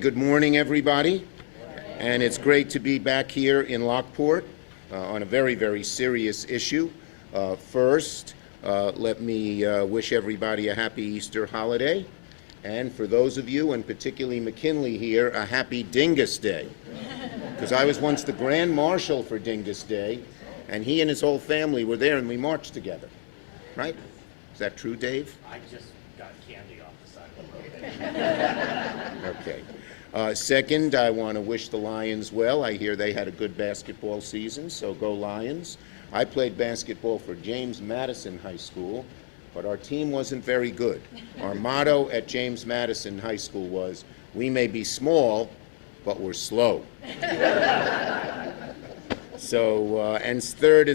Good morning, everybody, and it's great to be back here in Lockport on a very, very serious issue. First, let me wish everybody a happy Easter holiday, and for those of you, and particularly McKinley here, a happy Dingus Day, because I was once the Grand Marshal for Dingus Day, and he and his whole family were there, and we marched together, right? Is that true, Dave? I just got candy off the side of the road. Okay. Second, I want to wish the Lions well. I hear they had a good basketball season, so go Lions. I played basketball for James Madison High School, but our team wasn't very good. Our motto at James Madison High School was, "We may be small, but we're slow." So, and third,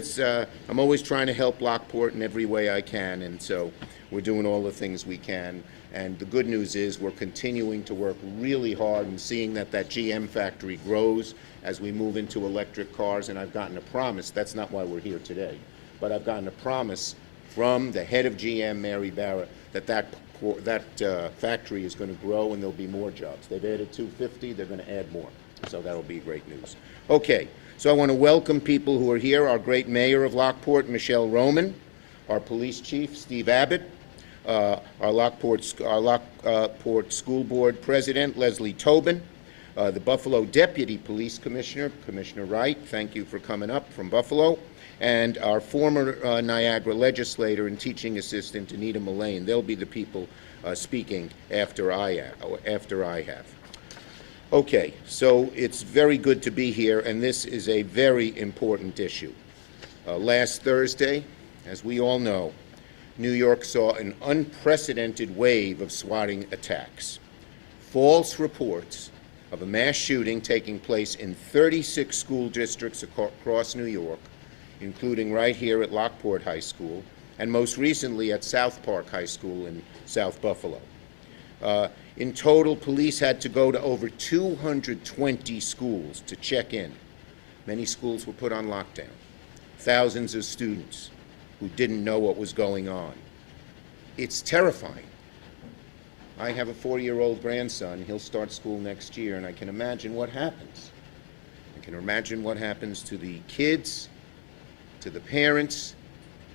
I'm always trying to help Lockport in every way I can, and so we're doing all the things we can. And the good news is we're continuing to work really hard and seeing that GM factory grows as we move into electric cars. And I've gotten a promise, that's not why we're here today, but I've gotten a promise from the head of GM, Mary Barra, that factory is going to grow and there'll be more jobs. They've added 250, they're going to add more. So that'll be great news. Okay, so I want to welcome people who are here. Our great mayor of Lockport, Michelle Roman, our police chief, Steve Abbott, our Lockport School Board President, Leslie Tobin, the Buffalo Deputy Police Commissioner, Commissioner Wright, thank you for coming up from Buffalo, and our former Niagara legislator and teaching assistant, Anita Mullane. They'll be the people speaking after I have. Okay, so it's very good to be here, and this is a very important issue. Last Thursday, as we all know, New York saw an unprecedented wave of swatting attacks. False reports of a mass shooting taking place in 36 school districts across New York, including right here at Lockport High School, and most recently at South Park High School in South Buffalo. In total, police had to go to over 220 schools to check in. Many schools were put on lockdown. Thousands of students who didn't know what was going on. It's terrifying. I have a 4-year-old grandson. He'll start school next year, and I can imagine what happens. I can imagine what happens to the kids, to the parents,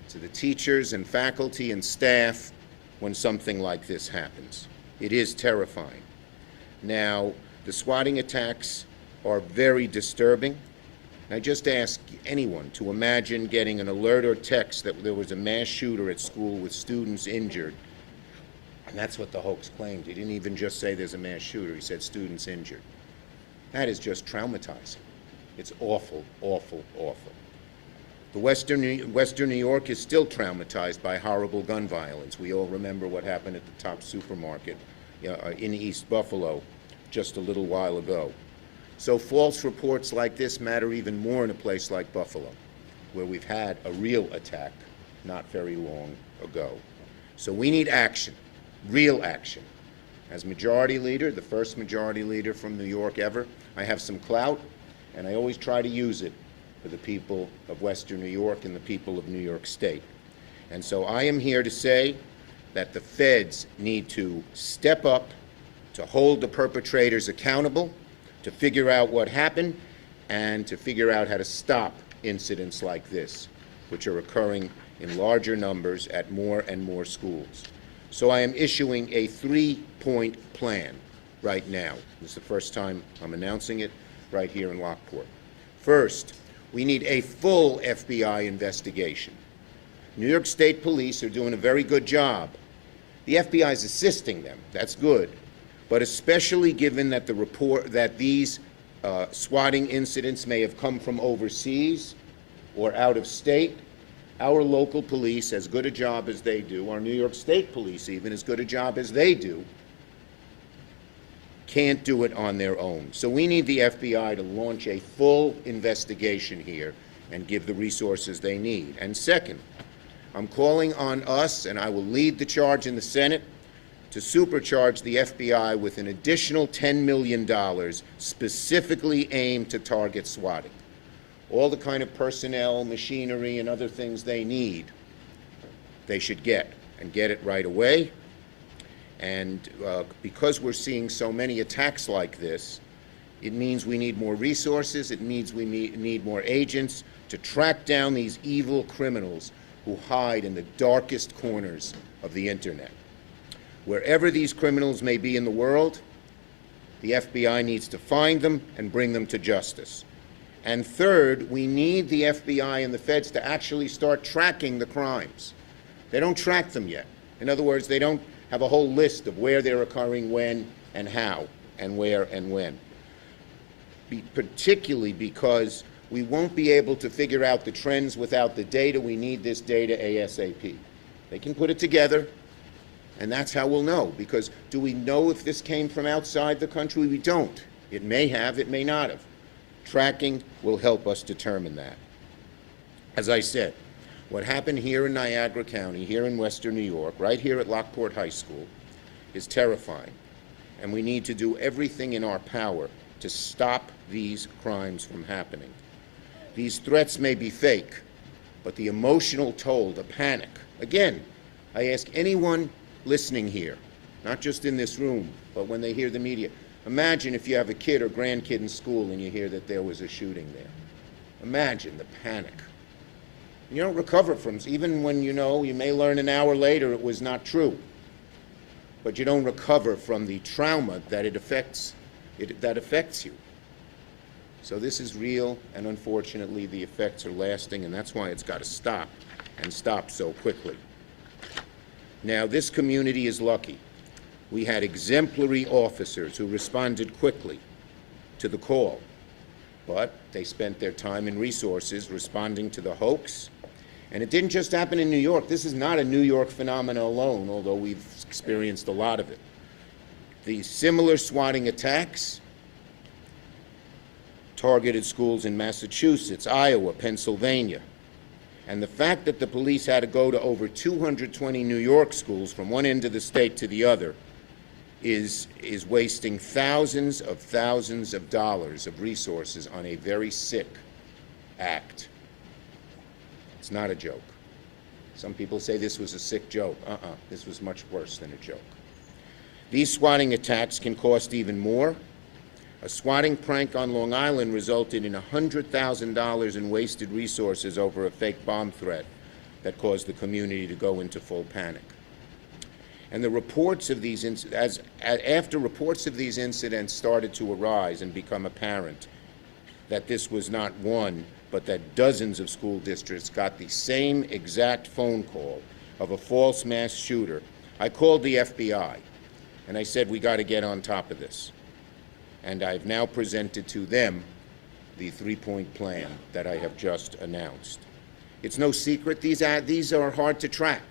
to the teachers and faculty and staff when something like this happens. It is terrifying. Now, the swatting attacks are very disturbing. I just ask anyone to imagine getting an alert or text that there was a mass shooter at school with students injured. And that's what the hoax claimed. He didn't even just say there's a mass shooter. He said students injured. That is just traumatizing. It's awful, awful, awful. The Western New York is still traumatized by horrible gun violence. We all remember what happened at the Top supermarket in East Buffalo just a little while ago. So false reports like this matter even more in a place like Buffalo, where we've had a real attack not very long ago. So we need action, real action. As majority leader, the first majority leader from New York ever, I have some clout, and I always try to use it for the people of Western New York and the people of New York State. And so I am here to say that the feds need to step up to hold the perpetrators accountable, to figure out what happened, and to figure out how to stop incidents like this, which are occurring in larger numbers at more and more schools. So I am issuing a 3-point plan right now. This is the first time I'm announcing it right here in Lockport. First, we need a full FBI investigation. New York State Police are doing a very good job. The FBI is assisting them. That's good. But especially given that these swatting incidents may have come from overseas or out of state, our local police, as good a job as they do, our New York State Police even, as good a job as they do, can't do it on their own. So we need the FBI to launch a full investigation here and give the resources they need. And second, I'm calling on us, and I will lead the charge in the Senate, to supercharge the FBI with an additional $10 million specifically aimed to target swatting. All the kind of personnel, machinery, and other things they need, they should get, and get it right away. And because we're seeing so many attacks like this, it means we need more resources. It means we need more agents to track down these evil criminals who hide in the darkest corners of the internet. Wherever these criminals may be in the world, the FBI needs to find them and bring them to justice. And third, we need the FBI and the feds to actually start tracking the crimes. They don't track them yet. In other words, they don't have a whole list of where they're occurring, when, and how, and where, and when. Particularly because we won't be able to figure out the trends without the data. We need this data ASAP. They can put it together, and that's how we'll know. Because do we know if this came from outside the country? We don't. It may have, it may not have. Tracking will help us determine that. As I said, what happened here in Niagara County, here in Western New York, right here at Lockport High School, is terrifying. And we need to do everything in our power to stop these crimes from happening. These threats may be fake, but the emotional toll, the panic. Again, I ask anyone listening here, not just in this room, but when they hear the media, imagine if you have a kid or grandkid in school and you hear that there was a shooting there. Imagine the panic. You don't recover from, even when you know, you may learn an hour later it was not true, but you don't recover from the trauma that affects you. So this is real, and unfortunately the effects are lasting, and that's why it's got to stop, and stop so quickly. Now, this community is lucky. We had exemplary officers who responded quickly to the call, but they spent their time and resources responding to the hoax. And it didn't just happen in New York. This is not a New York phenomenon alone, although we've experienced a lot of it. The similar swatting attacks targeted schools in Massachusetts, Iowa, Pennsylvania. And the fact that the police had to go to over 220 New York schools from one end of the state to the other is wasting thousands of dollars of resources on a very sick act. It's not a joke. Some people say this was a sick joke. This was much worse than a joke. These swatting attacks can cost even more. A swatting prank on Long Island resulted in $100,000 in wasted resources over a fake bomb threat that caused the community to go into full panic. And the reports of these after reports of these incidents started to arise and become apparent that this was not one, but that dozens of school districts got the same exact phone call of a false mass shooter, I called the FBI and I said, we got to get on top of this. And I've now presented to them the three-point plan that I have just announced. It's no secret these are hard to track.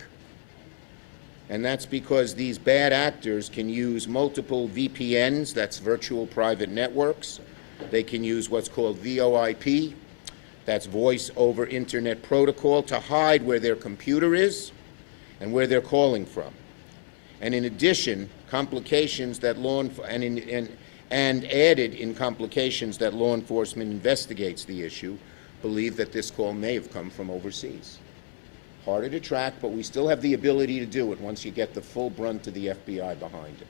And that's because these bad actors can use multiple VPNs, that's virtual private networks. They can use what's called VoIP, that's voice over internet protocol, to hide where their computer is and where they're calling from. And in addition, complications that and added in complications that law enforcement investigates the issue, believe that this call may have come from overseas. Harder to track, but we still have the ability to do it once you get the full brunt of the FBI behind it,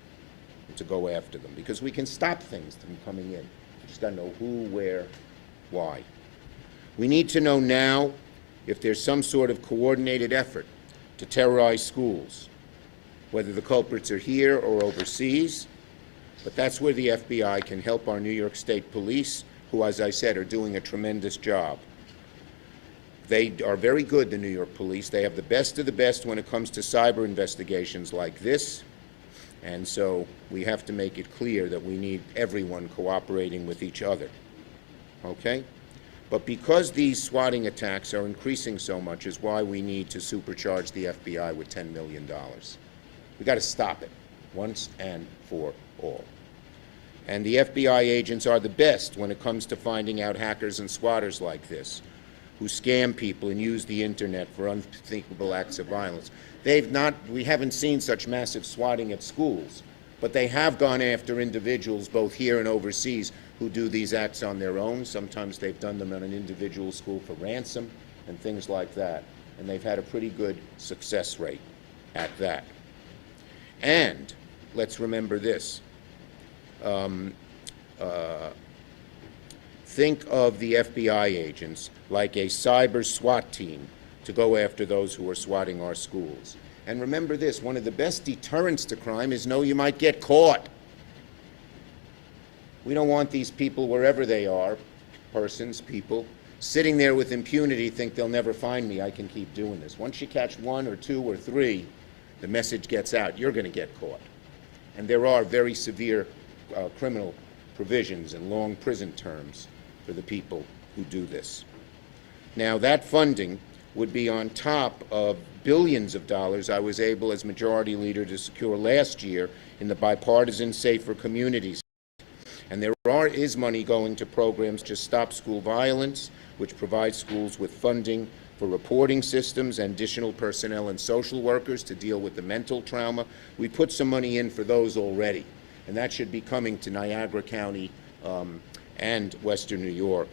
and to go after them, because we can stop things from coming in. We just gotta know who, where, why. We need to know now if there's some sort of coordinated effort to terrorize schools, whether the culprits are here or overseas. But that's where the FBI can help our New York State Police, who, as I said, are doing a tremendous job. They are very good, the New York Police. They have the best of the best when it comes to cyber investigations like this. And so we have to make it clear that we need everyone cooperating with each other. Okay? But because these swatting attacks are increasing so much is why we need to supercharge the FBI with $10 million. We've got to stop it once and for all. And the FBI agents are the best when it comes to finding out hackers and swatters like this, who scam people and use the internet for unthinkable acts of violence. We haven't seen such massive swatting at schools, but they have gone after individuals both here and overseas who do these acts on their own. Sometimes they've done them at an individual school for ransom and things like that, and they've had a pretty good success rate at that. And let's remember this. Think of the FBI agents like a cyber SWAT team to go after those who are swatting our schools. And remember this, one of the best deterrents to crime is know you might get caught. We don't want these people, wherever they are, persons, people, sitting there with impunity, think they'll never find me, I can keep doing this. Once you catch 1 or 2 or 3, the message gets out, you're going to get caught. And there are very severe criminal provisions and long prison terms for the people who do this. Now, that funding would be on top of billions of dollars I was able, as Majority Leader, to secure last year in the bipartisan Safer Communities. And there is money going to programs to stop school violence, which provides schools with funding for reporting systems and additional personnel and social workers to deal with the mental trauma. We put some money in for those already, and that should be coming to Niagara County and Western New York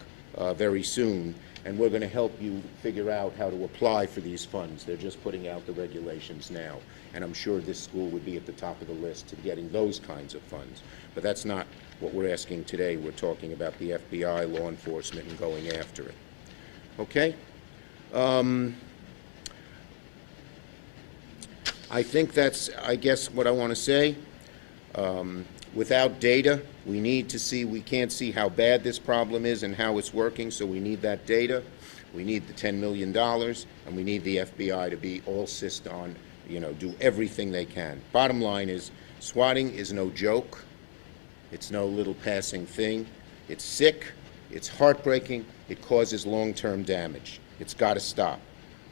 very soon. And we're going to help you figure out how to apply for these funds. They're just putting out the regulations now. And I'm sure this school would be at the top of the list to getting those kinds of funds. But that's not what we're asking today. We're talking about the FBI, law enforcement, and going after it. Okay? I think that's, I guess, what I want to say. Without data, we can't see how bad this problem is and how it's working, so we need that data. We need the $10 million, and we need the FBI to be all on, do everything they can. Bottom line is, swatting is no joke. It's no little passing thing. It's sick. It's heartbreaking. It causes long-term damage. It's got to stop.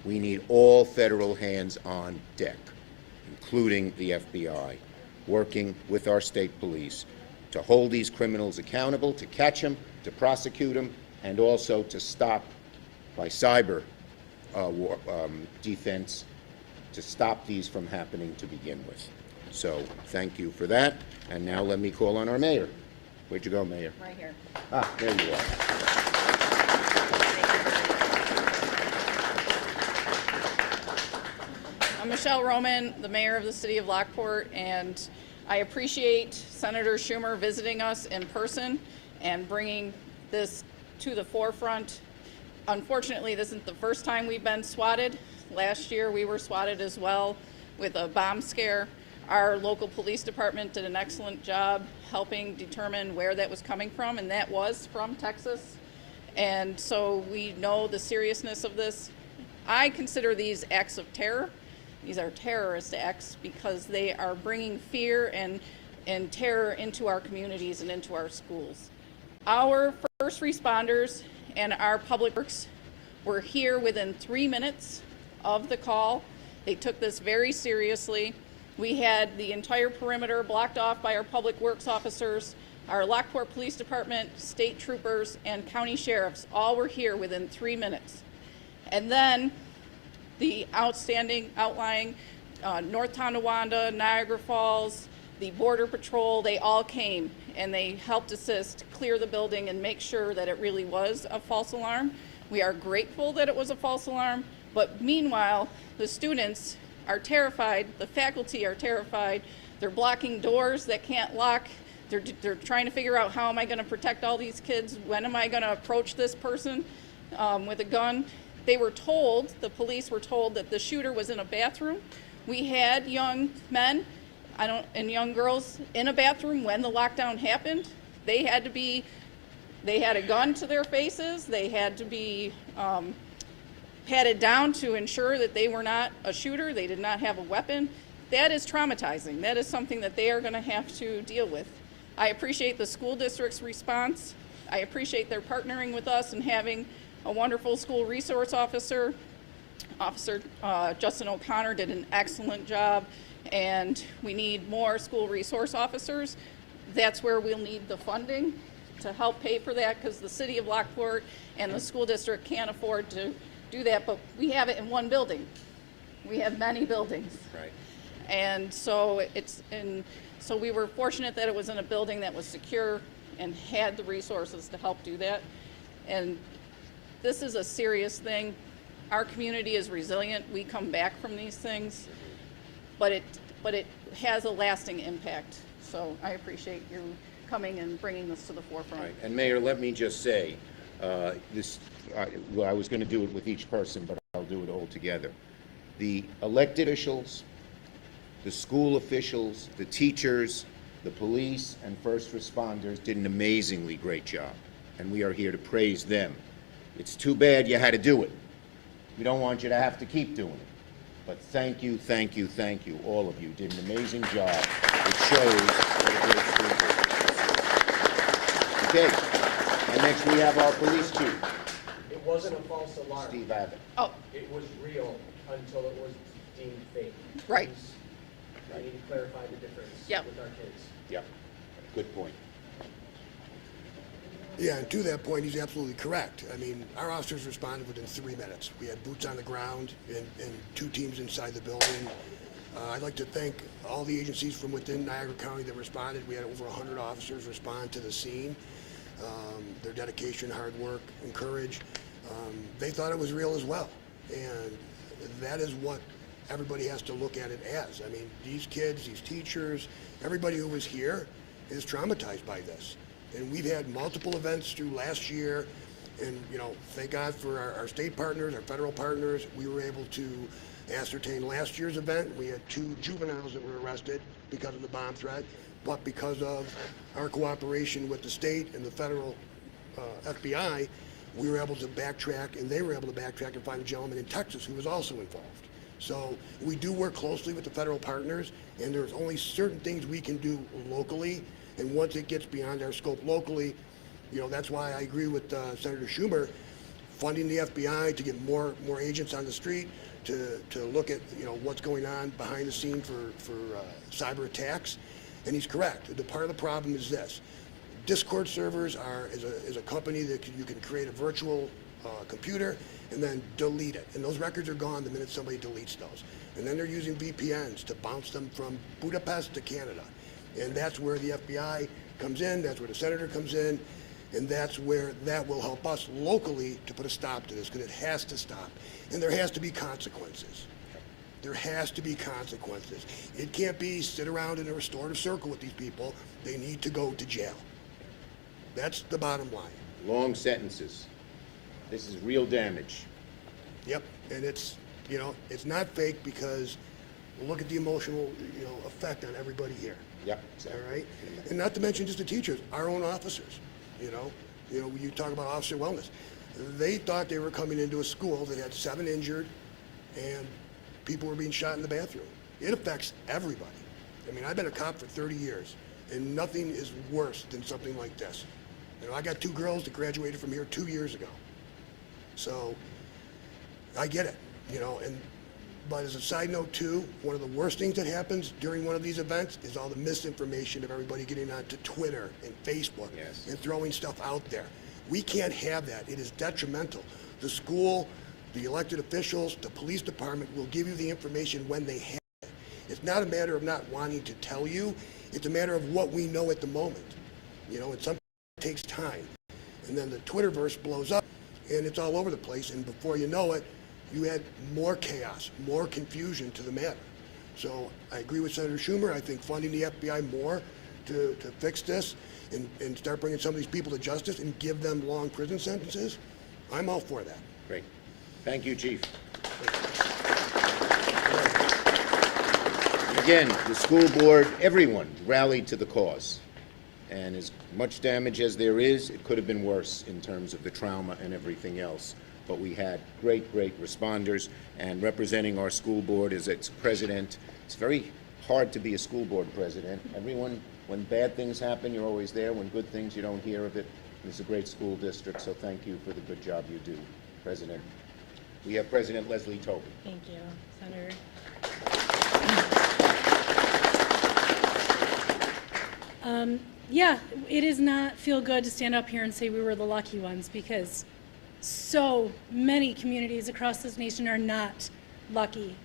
We need all federal hands on deck, including the FBI, working with our state police to hold these criminals accountable, to catch them, to prosecute them, and also to stop, by cyber defense, to stop these from happening to begin with. So thank you for that. And now let me call on our mayor. Where'd you go, Mayor? Right here. Ah, there you are. I'm Michelle Roman, the mayor of the city of Lockport, and I appreciate Senator Schumer visiting us in person and bringing this to the forefront. Unfortunately, this isn't the first time we've been swatted. Last year we were swatted as well with a bomb scare. Our local police department did an excellent job helping determine where that was coming from, and that was from Texas. And so we know the seriousness of this. I consider these acts of terror. These are terrorist acts because they are bringing fear and terror into our communities and into our schools. Our first responders and our public works were here within 3 minutes of the call. They took this very seriously. We had the entire perimeter blocked off by our public works officers, our Lockport Police Department, state troopers, and county sheriffs all were here within 3 minutes. And then the outlying North Tonawanda, Niagara Falls, the Border Patrol, they all came and they helped assist clear the building and make sure that it really was a false alarm. We are grateful that it was a false alarm, but meanwhile, the students are terrified, the faculty are terrified, they're blocking doors that can't lock, they're trying to figure out how am I going to protect all these kids, when am I going to approach this person with a gun. They were told, the police were told that the shooter was in a bathroom. We had young men and young girls in a bathroom when the lockdown happened. They had a gun to their faces, they had to be patted down to ensure that they were not a shooter, they did not have a weapon. That is traumatizing. That is something that they are going to have to deal with. I appreciate the school district's response. I appreciate their partnering with us and having a wonderful school resource officer. Officer Justin O'Connor did an excellent job, and we need more school resource officers. That's where we'll need the funding to help pay for that, because the city of Lockport and the school district can't afford to do that, but we have it in one building. We have many buildings. Right. And so so we were fortunate that it was in a building that was secure and had the resources to help do that. And this is a serious thing. Our community is resilient. We come back from these things, but but it has a lasting impact. So I appreciate you coming and bringing this to the forefront. Right. And Mayor, let me just say, well, I was going to do it with each person, but I'll do it all together. The elected officials, the school officials, the teachers, the police, and first responders did an amazingly great job, and we are here to praise them. It's too bad you had to do it. We don't want you to have to keep doing it. But thank you, thank you, thank you. All of you did an amazing job. It shows what a great school district is. Okay, and next we have our police chief, It wasn't a false alarm. Steve Abbott. Oh, It was real until it was deemed fake. Right. I need to clarify the difference Yep. with our kids. Yeah, good point. Yeah, and to that point, he's absolutely correct. I mean, our officers responded within 3 minutes. We had boots on the ground and 2 teams inside the building. I'd like to thank all the agencies from within Niagara County that responded. We had over 100 officers respond to the scene. Their dedication, hard work, and courage, they thought it was real as well. And that is what everybody has to look at it as. I mean, these kids, these teachers, everybody who was here is traumatized by this. And we've had multiple events through last year, and, you know, thank God for our state partners, our federal partners. We were able to ascertain last year's event. We had 2 juveniles that were arrested because of the bomb threat, but because of our cooperation with the state and the federal FBI, we were able to backtrack, and they were able to backtrack and find a gentleman in Texas who was also involved. So we do work closely with the federal partners, and there's only certain things we can do locally. And once it gets beyond our scope locally, you know, that's why I agree with Senator Schumer, funding the FBI to get more agents on the street to look at, you know, what's going on behind the scene for cyber attacks. And he's correct. The part of the problem is this: Discord servers is a company that you can create a virtual computer and then delete it, and those records are gone the minute somebody deletes those. And then they're using VPNs to bounce them from Budapest to Canada. And that's where the FBI comes in, that's where the senator comes in, and that's where that will help us locally to put a stop to this, because it has to stop. And there has to be consequences. There has to be consequences. It can't be sit around in a restorative circle with these people. They need to go to jail. That's the bottom line. Long sentences. This is real damage. Yep, and it's, you know, it's not fake, because look at the emotional, you know, effect on everybody here. Yep. All right? And not to mention just the teachers, our own officers, you know, when you talk about officer wellness. They thought they were coming into a school that had 7 injured and people were being shot in the bathroom. It affects everybody. I mean, I've been a cop for 30 years, and nothing is worse than something like this. You know, I got 2 girls that graduated from here 2 years ago. So I get it, you know, but as a side note too, one of the worst things that happens during one of these events is all the misinformation of everybody getting onto Twitter and Facebook and throwing stuff out there. We can't have that. It is detrimental. The school, the elected officials, the police department will give you the information when they have it. It's not a matter of not wanting to tell you. It's a matter of what we know at the moment. You know, and sometimes it takes time. And then the Twitterverse blows up, and it's all over the place, and before you know it, you add more chaos, more confusion to the matter. So I agree with Senator Schumer. I think funding the FBI more to fix this and start bringing some of these people to justice and give them long prison sentences, I'm all for that. Great. Thank you, Chief. Again, the school board, everyone rallied to the cause. And as much damage as there is, it could have been worse in terms of the trauma and everything else. But we had great responders, and representing our school board as its president, it's very hard to be a school board president. Everyone, when bad things happen, you're always there. When good things, you don't hear of it. It's a great school district, so thank you for the good job you do, President. We have President Leslie Tobin. Thank you, Senator. Yeah, it does not feel good to stand up here and say we were the lucky ones, because so many communities across this nation are not lucky.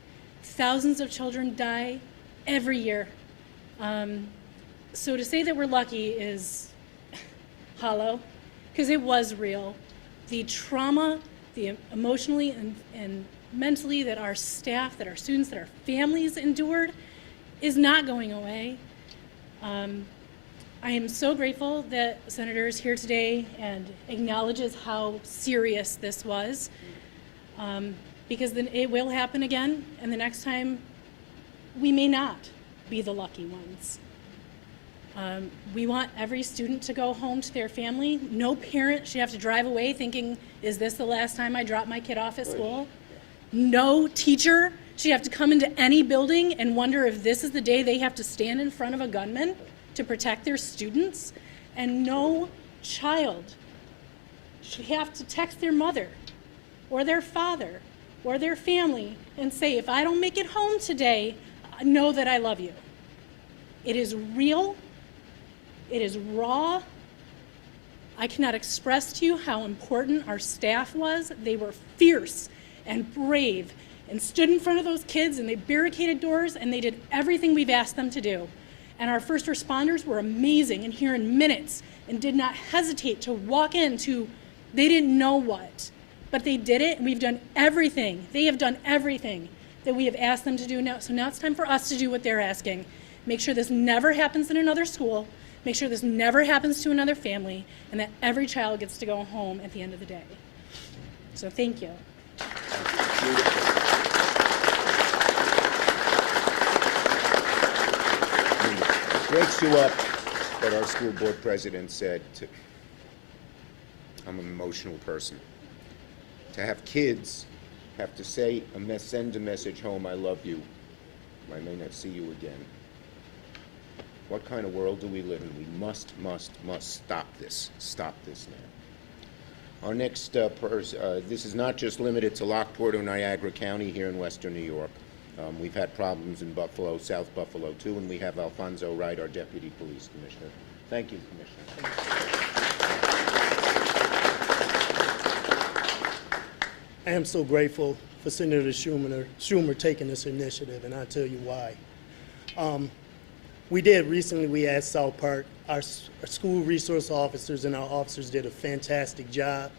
Thousands of children die every year. So to say that we're lucky is hollow, because it was real. The trauma, the emotionally and mentally that our staff, that our students, that our families endured, is not going away. I am so grateful that Senator is here today and acknowledges how serious this was, because then it will happen again, and the next time we may not be the lucky ones. We want every student to go home to their family. No parent should have to drive away thinking, is this the last time I drop my kid off at school? No teacher should have to come into any building and wonder if this is the day they have to stand in front of a gunman to protect their students. And no child should have to text their mother or their father or their family and say, if I don't make it home today, know that I love you. It is real. It is raw. I cannot express to you how important our staff was. They were fierce and brave and stood in front of those kids, and they barricaded doors, and they did everything we've asked them to do. And our first responders were amazing and here in minutes and did not hesitate to walk into, they didn't know what, but they did it, and we've done everything. They have done everything that we have asked them to do now. So now it's time for us to do what they're asking. Make sure this never happens in another school. Make sure this never happens to another family, and that every child gets to go home at the end of the day. So thank you. It breaks you up, but our school board president said, I'm an emotional person. To have kids have to say, send a message home, I love you, I may not see you again. What kind of world do we live in? We must stop this. Stop this now. Our next this is not just limited to Lockport or Niagara County here in Western New York. We've had problems in Buffalo, South Buffalo too, and we have Alfonso Wright, our Deputy Police Commissioner. Thank you, Commissioner. I am so grateful for Senator Schumer taking this initiative, and I'll tell you why. We asked South Park, our school resource officers and our officers did a fantastic job.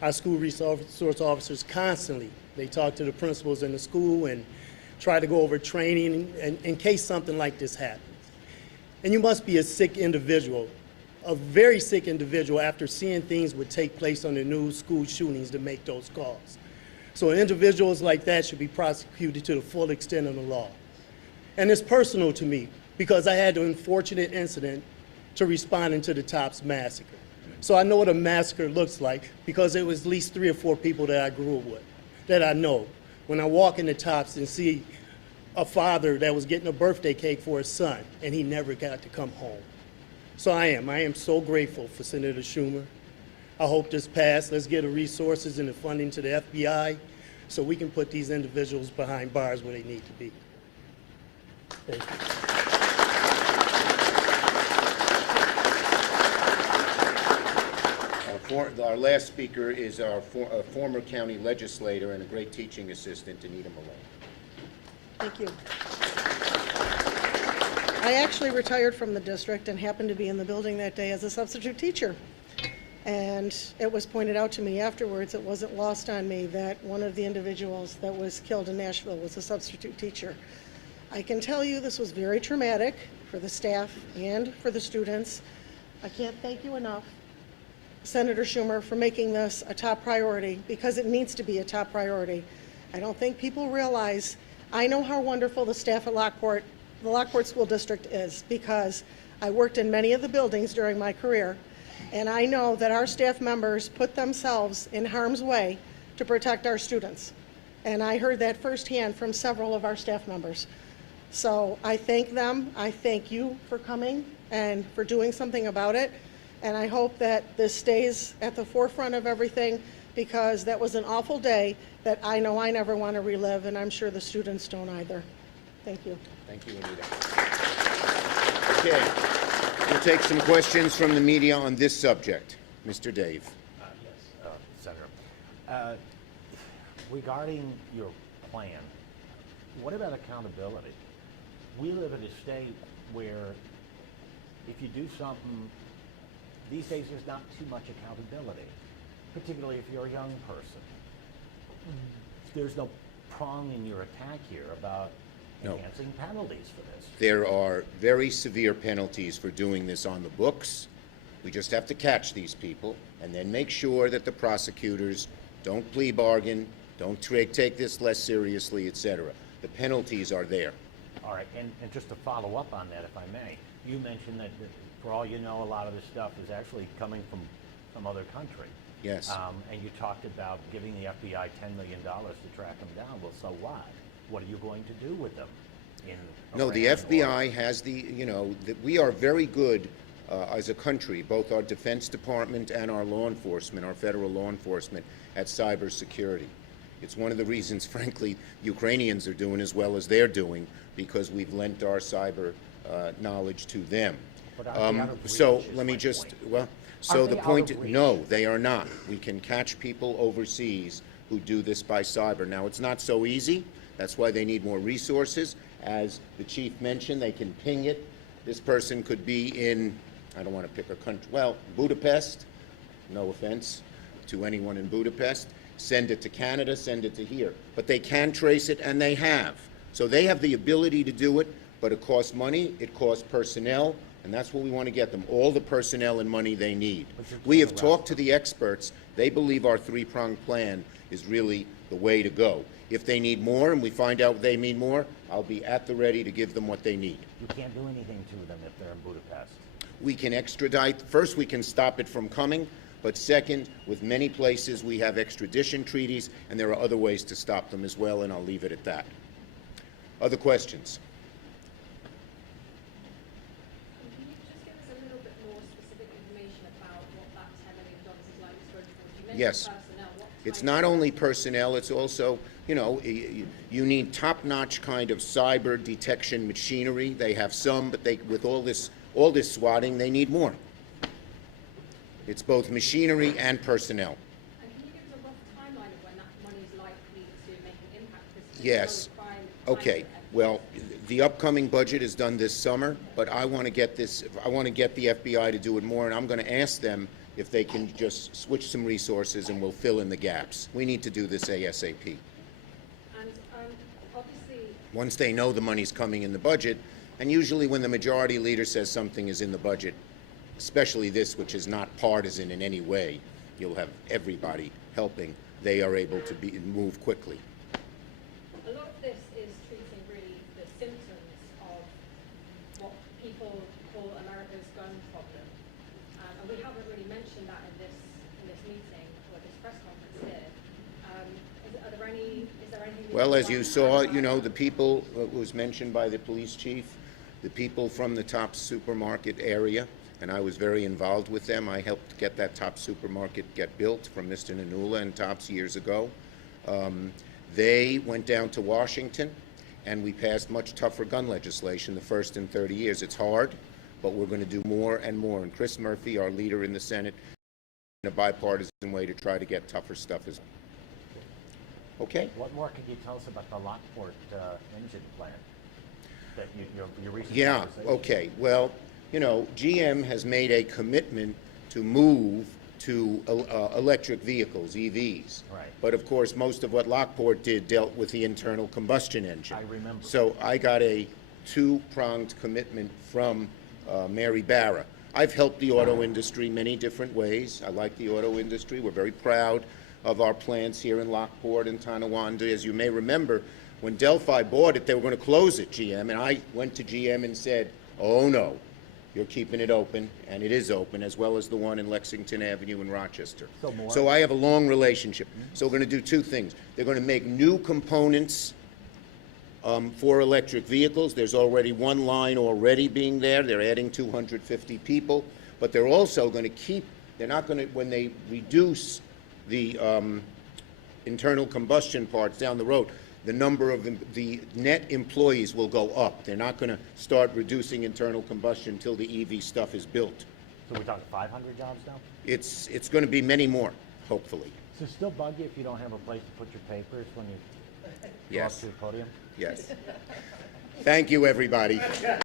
Our school resource officers constantly, they talk to the principals in the school and try to go over training in case something like this happens. And you must be a sick individual, a very sick individual after seeing things would take place on the news, school shootings, to make those calls. So individuals like that should be prosecuted to the full extent of the law. And it's personal to me, because I had the unfortunate incident to responding to the Tops massacre. So I know what a massacre looks like, because it was at least 3 or 4 people that I grew up with, that I know. When I walk in the Tops and see a father that was getting a birthday cake for his son, and he never got to come home. So I am so grateful for Senator Schumer. I hope this passed. Let's get the resources and the funding to the FBI so we can put these individuals behind bars where they need to be. Thank you. Our last speaker is our former county legislator and a great teaching assistant, Anita Malone. Thank you. I actually retired from the district and happened to be in the building that day as a substitute teacher. And it was pointed out to me afterwards, it wasn't lost on me, that one of the individuals that was killed in Nashville was a substitute teacher. I can tell you this was very traumatic for the staff and for the students. I can't thank you enough, Senator Schumer, for making this a top priority, because it needs to be a top priority. I don't think people realize, I know how wonderful the staff at Lockport, the Lockport School District is, because I worked in many of the buildings during my career, and I know that our staff members put themselves in harm's way to protect our students. And I heard that firsthand from several of our staff members. So I thank them. I thank you for coming and for doing something about it. And I hope that this stays at the forefront of everything, because that was an awful day that I know I never want to relive, and I'm sure the students don't either. Thank you. Thank you, Anita. Okay, we'll take some questions from the media on this subject. Mr. Dave. Yes, Senator. Regarding your plan, what about accountability? We live in a state where if you do something, these days there's not too much accountability, particularly if you're a young person. There's no prong in your attack here about No. enhancing penalties for this. There are very severe penalties for doing this on the books. We just have to catch these people and then make sure that the prosecutors don't plea bargain, don't take this less seriously, etc. The penalties are there. All right, and just to follow up on that, if I may, you mentioned that for all you know, a lot of this stuff is actually coming from some other country. Yes. And you talked about giving the FBI $10 million to track them down. Well, so what? What are you going to do with them? No, the FBI has we are very good as a country, both our Defense Department and our law enforcement, our federal law enforcement, at cybersecurity. It's one of the reasons, frankly, Ukrainians are doing as well as they're doing, because we've lent our cyber knowledge to them. But aren't they out of So reach, is let me my just, point. well, so Aren't the they out point, of reach? no, they are not. We can catch people overseas who do this by cyber. Now, it's not so easy. That's why they need more resources. As the chief mentioned, they can ping it. This person could be in, I don't want to pick a country, well, Budapest, no offense to anyone in Budapest. Send it to Canada, send it to here. But they can trace it, and they have. So they have the ability to do it, but it costs money, it costs personnel, and that's what we want to get them, all the personnel and money they need. We have talked to the experts. They believe our three-pronged plan is really the way to go. If they need more and we find out they need more, I'll be at the ready to give them what they need. You can't do anything to them if they're in Budapest. We can extradite. First, we can stop it from coming, but second, with many places, we have extradition treaties, and there are other ways to stop them as well, and I'll leave it at that. Other questions? Can you just give us a little bit more specific information about what that $10 million is likely to go towards? You mentioned Yes. personnel. What It's type not of- only personnel, it's also, you need top-notch kind of cyber detection machinery. They have some, but with all this swatting, they need more. It's both machinery and personnel. And can you give us a rough timeline of when that money is likely to make an impact? Because Yes. crime Okay, well, the upcoming budget is done this summer, but I want to get the FBI to do it more, and I'm going to ask them if they can just switch some resources and we'll fill in the gaps. We need to do this ASAP. And obviously, Once they know the money's coming in the budget, and usually when the majority leader says something is in the budget, especially this, which is not partisan in any way, you'll have everybody helping, they are able to move quickly. a lot of this is treating really the symptoms of what people call America's gun problem. And we haven't really mentioned that in this meeting or this press conference here. Is there anything? Well, as you saw, the people, it was mentioned by the police chief, the people from the Tops supermarket area, and I was very involved with them. I helped get that Tops supermarket get built from Mr. Nanula and Tops years ago. They went down to Washington, and we passed much tougher gun legislation the first in 30 years. It's hard, but we're going to do more and more. And Chris Murphy, our leader in the Senate, in a bipartisan way to try to get tougher stuff as well. Okay? What more could you tell us about the Lockport engine plant that your recent Yeah, conversation? okay. Well, GM has made a commitment to move to electric vehicles, EVs. Right. But of course, most of what Lockport did dealt with the internal combustion engine. I remember. So I got a two-pronged commitment from Mary Barra. I've helped the auto industry many different ways. I like the auto industry. We're very proud of our plants here in Lockport and Tonawanda. As you may remember, when Delphi bought it, they were going to close it, GM, and I went to GM and said, oh no, you're keeping it open, and it is open, as well as the one in Lexington Avenue in Rochester. So I have a long relationship. So we're going to do two things. They're going to make new components for electric vehicles. There's already one line already being there. They're adding 250 people, but they're also going to they're not going to, when they reduce the internal combustion parts down the road, the number of the net employees will go up. They're not going to start reducing internal combustion until the EV stuff is built. So we're talking 500 jobs now? It's going to be many more, hopefully. Does it still bug you if you don't have a place to put your papers when you go up Yes. to the podium? Yes. Thank you, everybody.